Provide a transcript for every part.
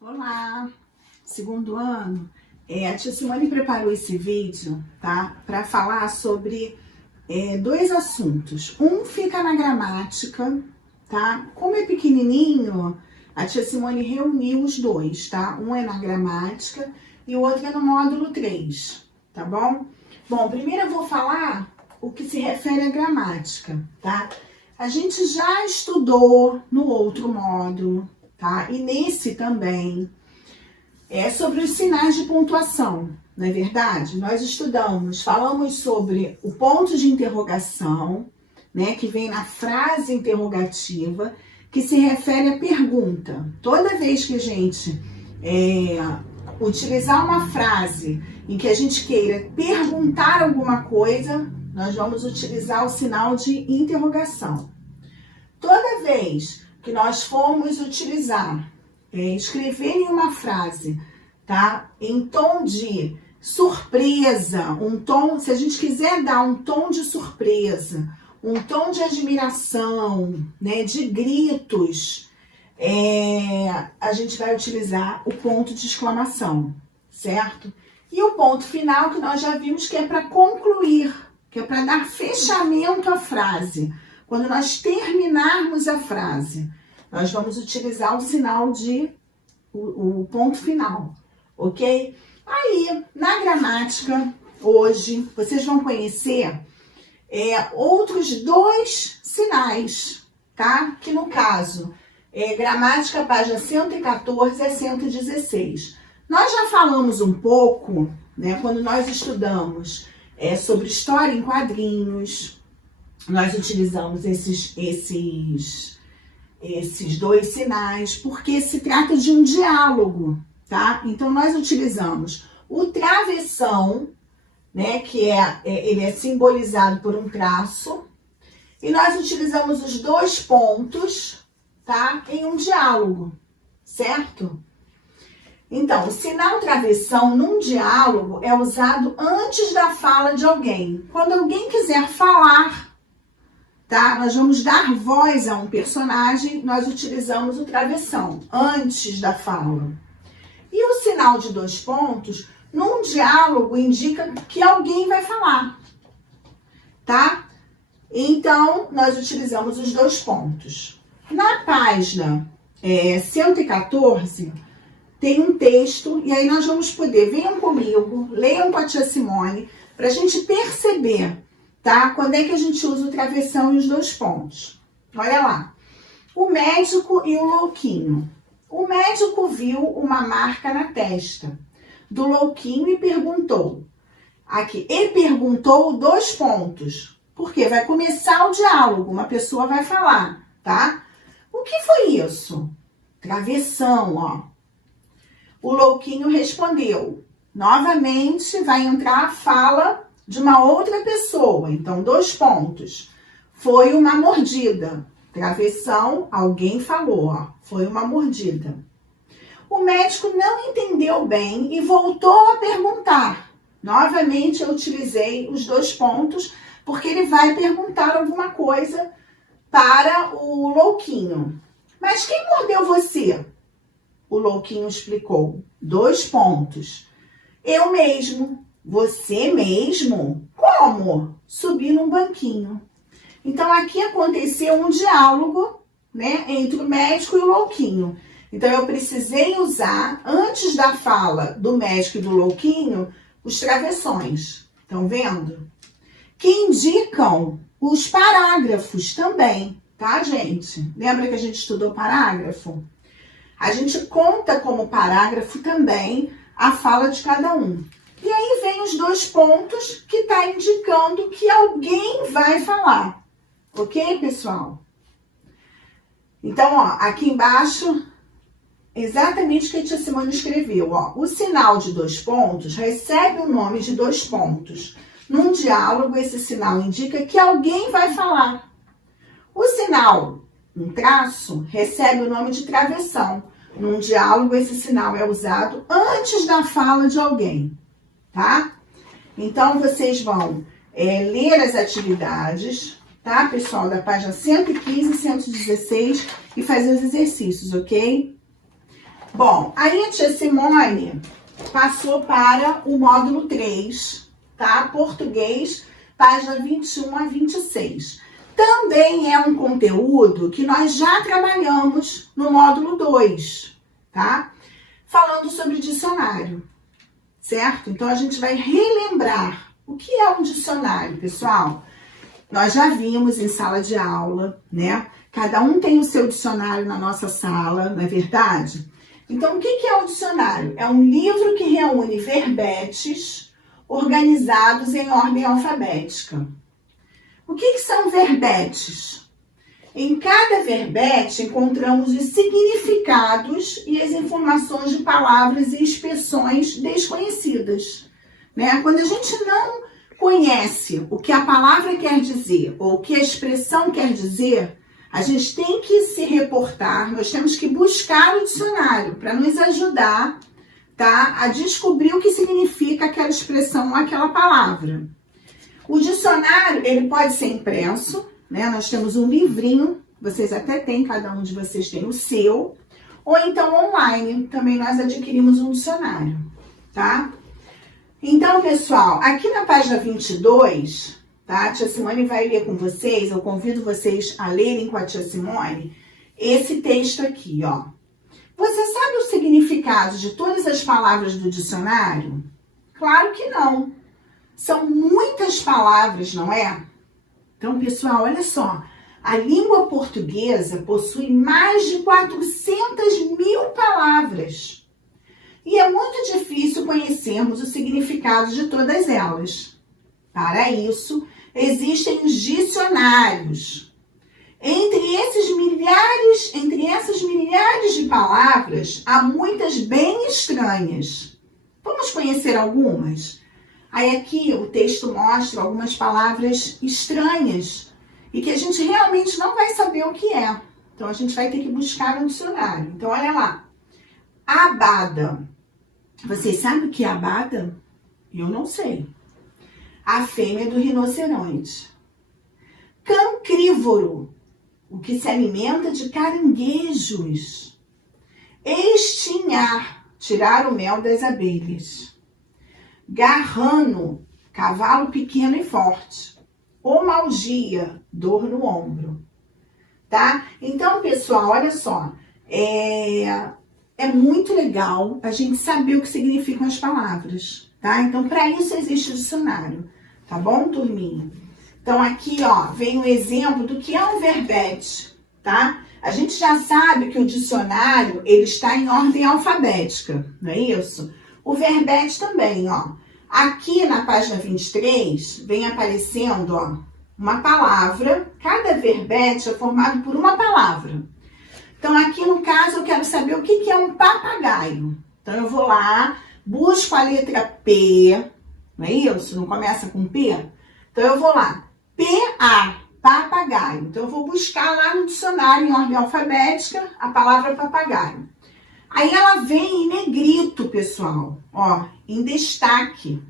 Olá! Segundo ano, a tia Simone preparou esse vídeo, tá? Para falar sobre dois assuntos. Um fica na gramática, tá? Como é pequenininho, a tia Simone reuniu os dois, tá? Um é na gramática e o outro é no módulo 3, tá bom? Bom, primeiro eu vou falar o que se refere à gramática, tá? A gente já estudou no outro módulo, tá? E nesse também é sobre os sinais de pontuação, não é verdade? Nós falamos sobre o ponto de interrogação, né? Que vem na frase interrogativa, que se refere à pergunta. Toda vez que a gente utilizar uma frase em que a gente queira perguntar alguma coisa, nós vamos utilizar o sinal de interrogação. Toda vez que nós formos utilizar, escrever em uma frase, tá? Em tom de surpresa, se a gente quiser dar um tom de surpresa, um tom de admiração, né? De gritos, a gente vai utilizar o ponto de exclamação, certo? E o ponto final que nós já vimos que é para concluir, que é para dar fechamento à frase. Quando nós terminarmos a frase, nós vamos utilizar o sinal de o ponto final, ok? Aí, na gramática, hoje, vocês vão conhecer outros dois sinais, tá? Que no caso, gramática, página 114 a 116. Nós já falamos um pouco, né, quando nós estudamos sobre história em quadrinhos, nós utilizamos esses dois sinais, porque se trata de um diálogo, tá? Então, nós utilizamos o travessão, né, que ele é simbolizado por um traço, e nós utilizamos os dois pontos, tá? Em um diálogo, certo? Então, o sinal travessão num diálogo é usado antes da fala de alguém. Quando alguém quiser falar, tá? Nós vamos dar voz a um personagem, nós utilizamos o travessão antes da fala. E o sinal de dois pontos, num diálogo, indica que alguém vai falar, tá? Então, nós utilizamos os dois pontos. Na página 114, tem um texto, e aí nós vamos poder, venham comigo, leiam com a tia Simone, para a gente perceber, tá? Quando é que a gente usa o travessão e os dois pontos. Olha lá. O médico e o louquinho. O médico viu uma marca na testa do louquinho e perguntou. Aqui, ele perguntou dois pontos. Porque vai começar o diálogo, uma pessoa vai falar, tá? O que foi isso? Travessão, ó. O louquinho respondeu. Novamente vai entrar a fala de uma outra pessoa. Então, dois pontos. Foi uma mordida. Travessão, alguém falou, ó. Foi uma mordida. O médico não entendeu bem e voltou a perguntar. Novamente, eu utilizei os dois pontos, porque ele vai perguntar alguma coisa para o louquinho. Mas quem mordeu você? O louquinho explicou. Dois pontos. Eu mesmo. Você mesmo? Como? Subi num banquinho. Então, aqui aconteceu um diálogo, né, entre o médico e o louquinho. Então, eu precisei usar, antes da fala do médico e do louquinho, os travessões. Estão vendo? Que indicam os parágrafos também, tá, gente? Lembra que a gente estudou parágrafo? A gente conta como parágrafo também a fala de cada um. E aí vem os dois pontos que está indicando que alguém vai falar. Ok, pessoal? Então, ó, aqui embaixo, exatamente o que a tia Simone escreveu. Ó, o sinal de dois pontos recebe o nome de dois pontos. Num diálogo, esse sinal indica que alguém vai falar. O sinal, um traço, recebe o nome de travessão. Num diálogo, esse sinal é usado antes da fala de alguém, tá? Então, vocês vão ler as atividades, tá, pessoal? Da página 115 e 116 e fazer os exercícios, ok? Bom, aí a tia Simone passou para o módulo 3, tá? Português, página 21 a 26. Também é um conteúdo que nós já trabalhamos no módulo 2, tá? Falando sobre dicionário, certo? Então, a gente vai relembrar o que é um dicionário, pessoal. Nós já vimos em sala de aula, né? Cada um tem o seu dicionário na nossa sala, não é verdade? Então, o que é um dicionário? É um livro que reúne verbetes organizados em ordem alfabética. O que são verbetes? Em cada verbete encontramos os significados e as informações de palavras e expressões desconhecidas, né? Quando a gente não conhece o que a palavra quer dizer ou o que a expressão quer dizer, a gente tem que se reportar, nós temos que buscar o dicionário para nos ajudar, tá, a descobrir o que significa aquela expressão ou aquela palavra. O dicionário, ele pode ser impresso, né? Nós temos um livrinho, vocês até têm, cada um de vocês tem o seu, ou então online, também nós adquirimos um dicionário, tá? Então, pessoal, aqui na página 22, tá? A tia Simone vai ler com vocês, eu convido vocês a lerem com a tia Simone esse texto aqui, ó. Você sabe o significado de todas as palavras do dicionário? Claro que não. São muitas palavras, não é? Então, pessoal, olha só. A língua portuguesa possui mais de 400.000 palavras. E é muito difícil conhecermos o significado de todas elas. Para isso, existem os dicionários. Entre essas milhares de palavras, há muitas bem estranhas. Vamos conhecer algumas? Aí aqui o texto mostra algumas palavras estranhas e que a gente realmente não vai saber o que é. Então, a gente vai ter que buscar no dicionário. Então, olha lá. Abada. Vocês sabem o que é abada? Eu não sei. A fêmea do rinoceronte. Cancrívoro. O que se alimenta de caranguejos. Estinhar. Tirar o mel das abelhas. Garrano, cavalo pequeno e forte. Omalgia, dor no ombro. Tá? Então, pessoal, olha só. É muito legal a gente saber o que significam as palavras, tá? Então, para isso existe o dicionário. Tá bom, turminha? Então, aqui, ó, vem um exemplo do que é um verbete, tá? A gente já sabe que o dicionário, ele está em ordem alfabética, não é isso? O verbete também, ó. Aqui na página 23, vem aparecendo, ó, uma palavra. Cada verbete é formado por uma palavra. Então, aqui no caso, eu quero saber o que é um papagaio. Então, eu vou lá, busco a letra P, não é isso? Não começa com P? Então, eu vou lá, P-A, papagaio. Então, eu vou buscar lá no dicionário, em ordem alfabética, a palavra papagaio. Aí ela vem em negrito, pessoal, ó, em destaque.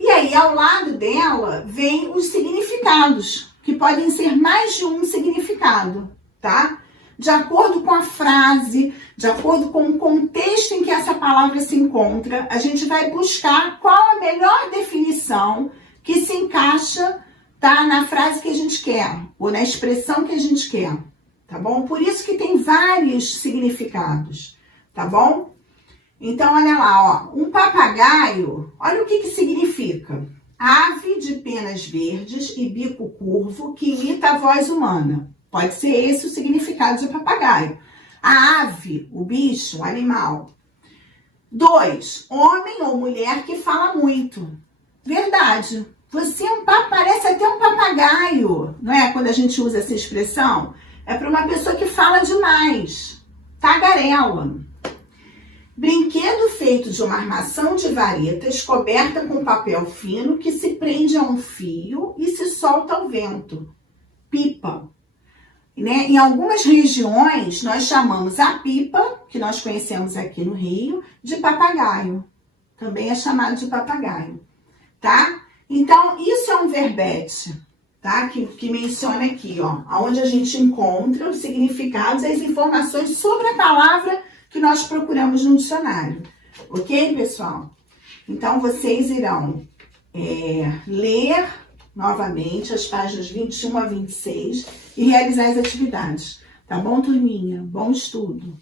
E aí, ao lado dela, vem os significados, que podem ser mais de um significado, tá? De acordo com a frase, de acordo com o contexto em que essa palavra se encontra, a gente vai buscar qual a melhor definição que se encaixa, tá, na frase que a gente quer, ou na expressão que a gente quer, tá bom? Por isso que tem vários significados. Tá bom? Então, olha lá, ó. Um papagaio, olha o que significa. Ave de penas verdes e bico curvo que imita a voz humana. Pode ser esse o significado de papagaio. A ave, o bicho, o animal. 2, homem ou mulher que fala muito. Verdade. Você parece até um papagaio, não é? Quando a gente usa essa expressão, é para uma pessoa que fala demais. Tagarela. Brinquedo feito de uma armação de varetas coberta com papel fino que se prende a um fio e se solta ao vento. Pipa. Né? Em algumas regiões, nós chamamos a pipa, que nós conhecemos aqui no Rio, de papagaio. Também é chamado de papagaio. Tá? Então, isso é um verbete, tá? Que menciona aqui, ó, onde a gente encontra os significados e as informações sobre a palavra que nós procuramos no dicionário. Ok, pessoal? Então, vocês irão ler novamente as páginas 21 a 26 e realizar as atividades. Tá bom, turminha? Bom estudo!